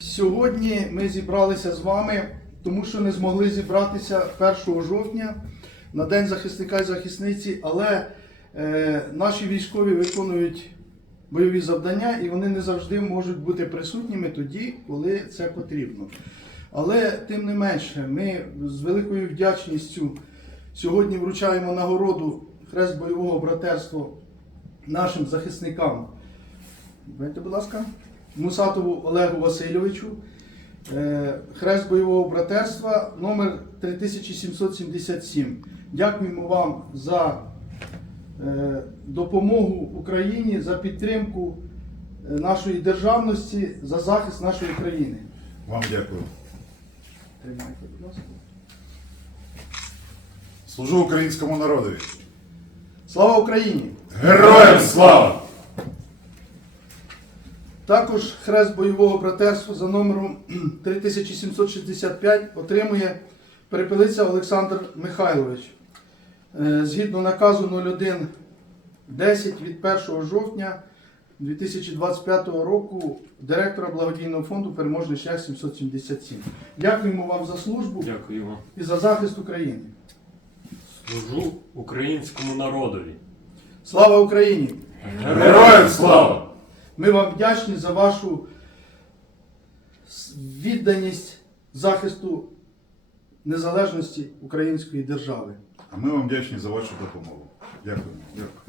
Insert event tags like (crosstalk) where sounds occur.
Сьогодні ми зібралися з вами, тому що не змогли зібратися 1 жовтня на День захисника і захисниці, але е, наші військові виконують бойові завдання і вони не завжди можуть бути присутніми тоді, коли це потрібно. Але тим не менше, ми з великою вдячністю сьогодні вручаємо нагороду Хрест бойового братерства нашим захисникам. Дайте, будь ласка, Мусатову Олегу Васильовичу. Е, Хрест бойового братерства номер 3777. Дякуємо вам за е, допомогу Україні, за підтримку е, нашої державності, за захист нашої країни. Вам дякую. Тримайте, будь ласка. Служу українському народові. Слава Україні! Героям слава! Також хрест бойового братерства за номером (clears throat) 3765 отримує перепелиця Олександр Михайлович. Е, Згідно наказу 0110 від 1 жовтня 2025 року директора благодійного фонду Переможний шлях 777. Дякуємо вам за службу Дякую вам. і за захист України. Служу українському народові. Слава Україні! Героям слава! Ми вам вдячні за вашу відданість захисту незалежності української держави. А ми вам вдячні за вашу допомогу. Дякуємо. Дякую.